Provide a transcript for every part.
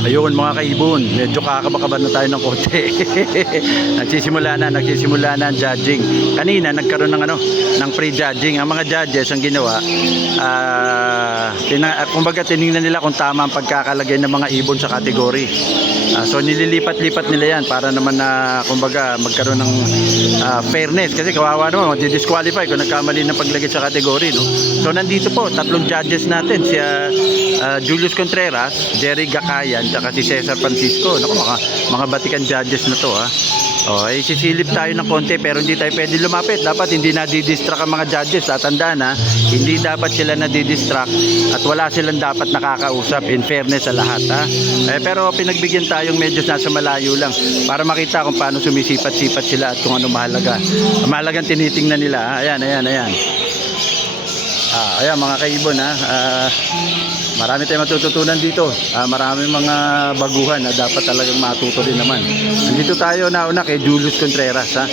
Ayun mga kaibon, medyo kakabakaban na tayo ng konti. nagsisimula na ang judging. Kanina nagkaroon ng ng pre-judging. Ang mga judges ang ginawa, kumbaga tiningnan nila kung tama ang pagkakalagay ng mga ibon sa kategory. So nililipat-lipat nila yan para naman na kumbaga magkaroon ng fairness, kasi kawawa naman di-disqualify kung nagkamali ng paglagay sa kategory, no? So nandito po tatlong judges natin, si Julius Contreras, Jerry Gakayan, tsaka si Cesar Francisco. Naku, mga batikan judges na to, ha. Ay sisilip tayo ng konti pero hindi tayo pwede lumapit. Dapat hindi nadidistract ang mga judges. Tatandaan, ha, hindi dapat sila nadidistract at wala silang dapat nakakausap, in fairness sa lahat, ha. Pero pinagbigyan tayong medyo nasa malayo lang para makita kung paano sumisipat-sipat sila at kung ano mahalaga. Mahalagang tinitingnan nila, ha. Ayan. Ayan mga kaibon, ha. Marami tayong matututunan dito. Marami mga baguhan na dapat talagang matuto din naman. Nandito tayo nauna kay Julius Contreras, ha.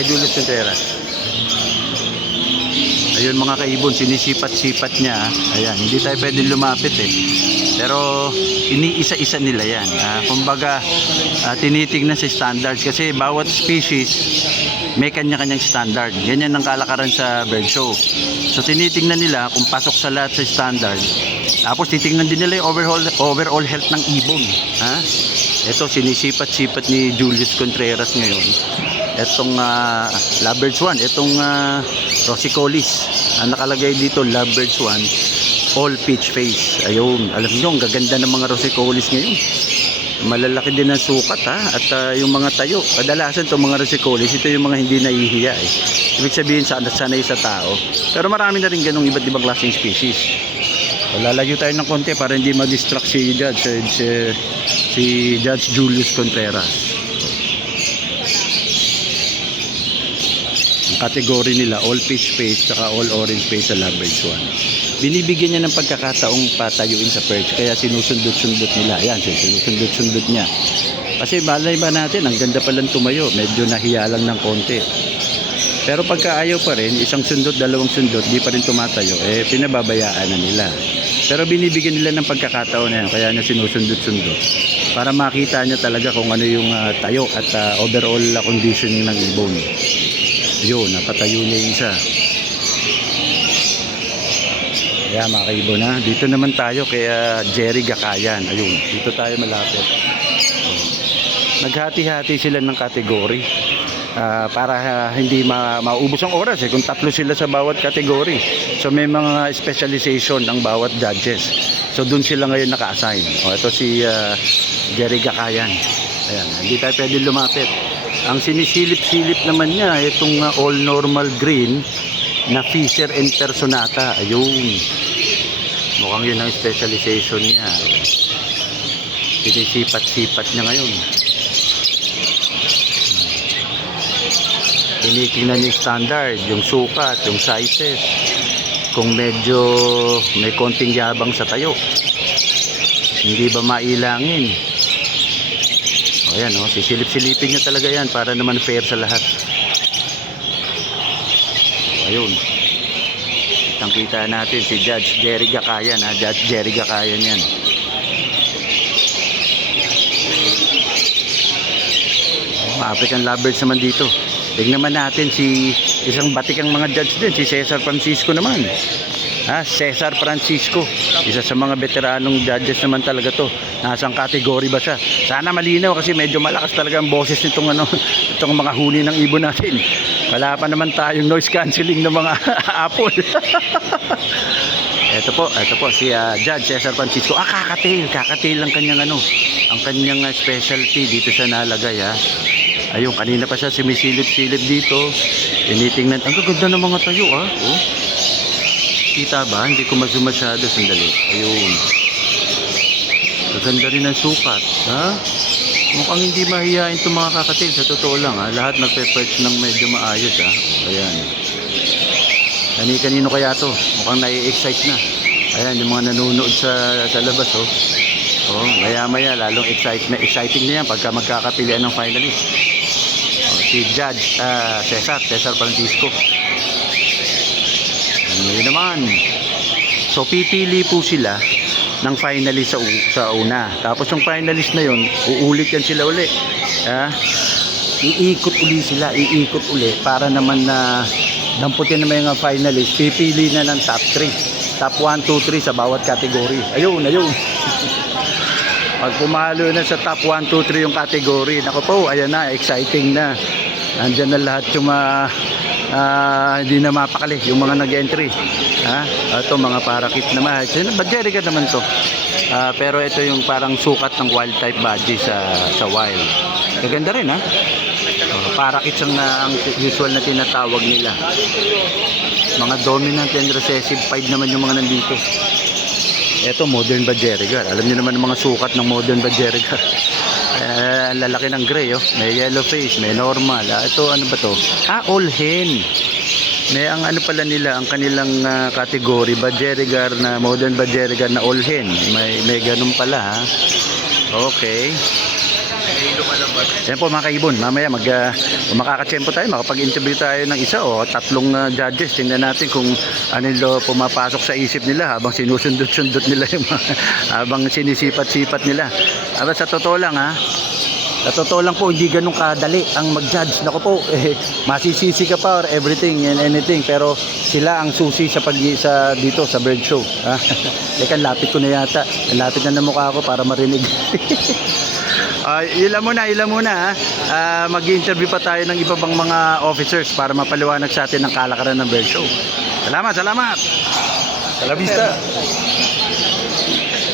Julius Contreras. Ayun mga kaibon, sinisipat-sipat niya, ha? Ayan, hindi tayo pwedeng lumapit, pero iniisa-isa nila yan. Kumbaga, tinitingnan sa standards kasi bawat species may kanya-kanyang standard. Ganyan ang kalakaran sa bird show. So tinitingnan nila kung pasok sa lahat sa standard. Tapos titingnan din nila yung overall health ng ibon. Ito sinisipat-sipat ni Julius Contreras ngayon. Itong Lovebirds 1, itong Rosicolis. Nakalagay dito Lovebirds 1, all pitch face. Ayun, alam niyo ang gaganda ng mga Rosicolis ngayon. Malalaki din ang sukat, ha, at yung mga tayo. Kadalasan itong mga Rosicolis, ito yung mga hindi nahihiya, Ibig sabihin sanay sa tao. Pero marami na rin ganung iba't ibang klaseng species. Lalayo tayo ng konti para hindi ma-distract si Judge Julius Contreras. Ang kategory nila all pitch face saka all orange face sa Lovebirds 1. Binibigyan niya ng pagkakataong patayuin sa perch, kaya sinusundot-sundot nila. Ayan, sinusundot-sundot niya. Kasi malay ba natin, ang ganda palang tumayo, medyo nahiya lang ng konti. Pero pagka ayaw pa rin, isang sundot, dalawang sundot, di pa rin tumatayo, pinababayaan na nila. Pero binibigyan nila ng pagkakataon na yan, kaya niya sinusundot-sundot. Para makita niya talaga kung ano yung tayo at overall conditioning ng ibon. Yun, napatayo niya yung isa. Kaya mga kaibon, dito naman tayo kay Jerry Gakayan. Ayun, dito tayo malapit. Naghati-hati sila ng kategory para hindi maubos ang oras, kung tatlo sila sa bawat kategory. So may mga specialization ng bawat judges. So dun sila ngayon naka-assign. Ito si Jerry Gakayan. Ayan, hindi tayo pwede lumapit. Ang sinisilip-silip naman niya itong all normal green na Fisher and Personata. Ayun, mukhang yun ang specialization niya. Sinisipat-sipat niya ngayon. Tinitingnan yung standard, yung sukat, yung sizes, kung medyo may konting yabang sa tayo, hindi ba mailangin. Ayan, sisilip-silipin niya talaga yan para naman fair sa lahat. Ayun, kitang-kita natin si Judge Jerry Gakayan, Judge Jerry Gakayan yan. African Lovebirds naman dito. Tingnan naman natin si isang batikang mga judge din, si Cesar Francisco naman. Cesar Francisco, isa sa mga veteranong judges naman talaga to. Nasang kategory ba siya? Sana malinaw kasi medyo malakas talaga ang boses nitong itong mga huni ng ibon natin. Wala pa naman tayong noise cancelling ng mga apple. Ito po si Judge Cesar Francisco. Kakatail ang kanyang ang kanyang specialty dito siya nalagay, Ayun, kanina pa siya sumisilip-silip dito. Tinitingnan. Ang gaganda ng mga tayo, Kita ba? Hindi ko ma-zoom masyado. Sandali. Ayun. Gaganda rin ang sukat, Mukhang hindi mahihain itong mga kakatil. Sa totoo lang, lahat nagpe-perch ng medyo maayos, Ayan. Kanino kaya to? Mukhang nai-excite na. Ayan, yung mga nanonood sa labas, maya-maya lalong exciting na yan pagka magkakapilian ng finalist. Si Judge Cesar Francisco. Yun naman. So pipili po sila ng finalist sa una. Tapos yung finalist na yun, uulit yan sila uli. Iikot uli para naman na damputin naman yung finalist. Pipili na ng top 3. Top 1, 2, 3 sa bawat category. Ayun. Pag pumalo na sa top 1, 2, 3 yung category, nako po, ayan na, exciting na. Nandyan na lahat yung hindi na mapakali yung mga nag-entry. Ito mga parakit naman. Bajerica naman to. Pero ito yung parang sukat ng wild type badge sa wild. Maganda rin parakits ang usual na tinatawag nila. Mga dominant and recessive 5 naman yung mga nandito. Ito modern Bajerica. Alam niyo naman ang mga sukat ng modern Bajerica. Lalaki ng gray, may yellow face, may normal. Ito ano ba to? All hen. May ang ano pala nila, ang kanilang category Bajerica na modern Bajerica na all hen. May ganun pala Okay. Yan po mga kaibon, mamaya makakatsempo tayo, makapag-interview tayo ng isa o tatlong judges. Tingnan natin kung ano yung pumapasok sa isip nila habang sinusundot-sundot nila habang sinisipat-sipat nila. Sa totoo lang po, hindi ganun kadali ang mag-judge. Nako po, masisisi ka pa or everything and anything, pero sila ang susi dito sa bird show. Teka, lapit ko na yata. Lapit na mukha ko para marinig. Ilan muna. Mag-interview pa tayo ng iba bang mga officers para mapaliwanag sa atin ang kalakaran ng bird show. Salamat. Sa la vista.